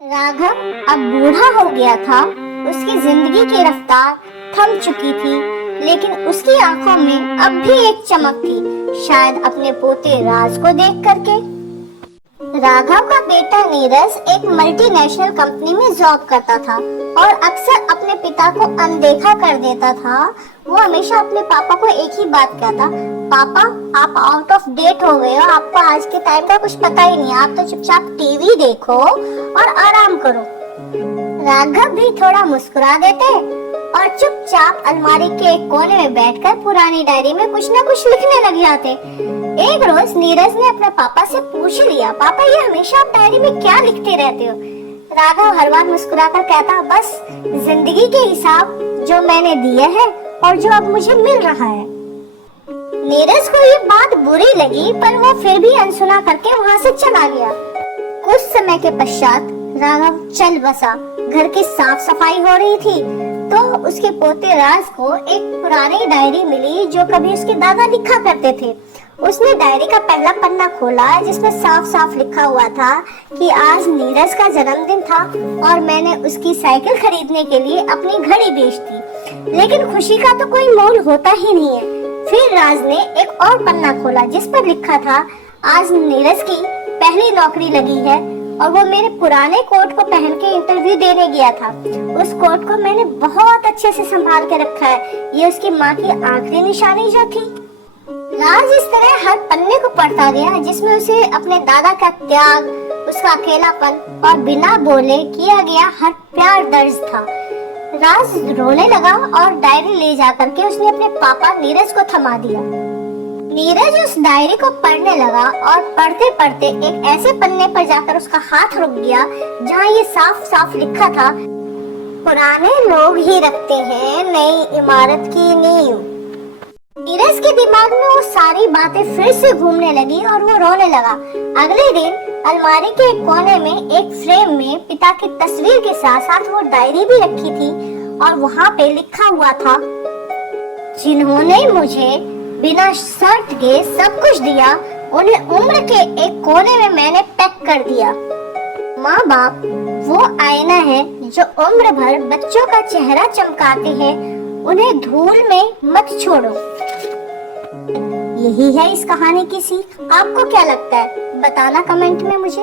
राघव अब बूढ़ा हो गया था। उसकी जिंदगी की रफ्तार थम चुकी थी, लेकिन उसकी आंखों में अब भी एक चमक थी, शायद अपने पोते राज को देख करके। राघव का बेटा नीरज एक मल्टीनेशनल कंपनी में जॉब करता था और अक्सर अपने पिता को अनदेखा कर देता था। वो हमेशा अपने पापा को एक ही बात कहता, पापा आप आउट ऑफ डेट हो गए हो, आपको आज के टाइम का कुछ पता ही नहीं, आप तो चुपचाप टीवी देखो और आराम करो। राघव भी थोड़ा मुस्कुरा देते और चुपचाप अलमारी के एक कोने में बैठकर पुरानी डायरी में कुछ न कुछ लिखने लग जाते। एक रोज नीरज ने अपने पापा से पूछ लिया, पापा ये हमेशा आप डायरी में क्या लिखते रहते हो? राघव हर बार मुस्कुराकर कहता, बस जिंदगी के हिसाब जो मैंने दिए हैं और जो अब मुझे मिल रहा है। नीरज को ये बात बुरी लगी, पर वो फिर भी अनसुना करके वहाँ से चला गया। कुछ समय के पश्चात राघव चल बसा। घर की साफ सफाई हो रही थी तो उसके पोते राज को एक पुरानी डायरी मिली जो कभी उसके दादा लिखा करते थे। उसने डायरी का पहला पन्ना खोला जिसमें साफ साफ लिखा हुआ था कि आज नीरज का जन्मदिन था और मैंने उसकी साइकिल खरीदने के लिए अपनी घड़ी बेच दी, लेकिन खुशी का तो कोई मोल होता ही नहीं है। फिर राज ने एक और पन्ना खोला जिस पर लिखा था, आज नीरज की पहली नौकरी लगी है और वो मेरे पुराने कोट को पहन के इंटरव्यू देने गया था। उस कोट को मैंने बहुत अच्छे से संभाल के रखा है, ये उसकी माँ की आखिरी निशानी जो थी। राज इस तरह हर पन्ने को पढ़ता गया जिसमें उसे अपने दादा का त्याग, उसका अकेलापन और बिना बोले किया गया हर प्यार दर्ज था। राज रोने लगा और डायरी ले जाकर के उसने अपने पापा नीरज को थमा दिया। नीरज उस डायरी को पढ़ने लगा और पढ़ते पढ़ते एक ऐसे पन्ने पर जाकर उसका हाथ रुक गया जहाँ ये साफ साफ लिखा था, पुराने लोग ही रखते हैं नई इमारत की नींव। नीरज के दिमाग में वो सारी बातें फिर से घूमने लगी और वो रोने लगा। अगले दिन अलमारी के एक कोने में एक फ्रेम में पिता की तस्वीर के साथ साथ वो डायरी भी रखी थी और वहाँ पे लिखा हुआ था, जिन्होंने मुझे बिना शर्त के सब कुछ दिया उन्हें उम्र के एक कोने में मैंने पैक कर दिया। माँ बाप वो आईना है जो उम्र भर बच्चों का चेहरा चमकाते हैं, उन्हें धूल में मत छोड़ो। यही है इस कहानी की सीख। आपको क्या लगता है बताना कमेंट में मुझे।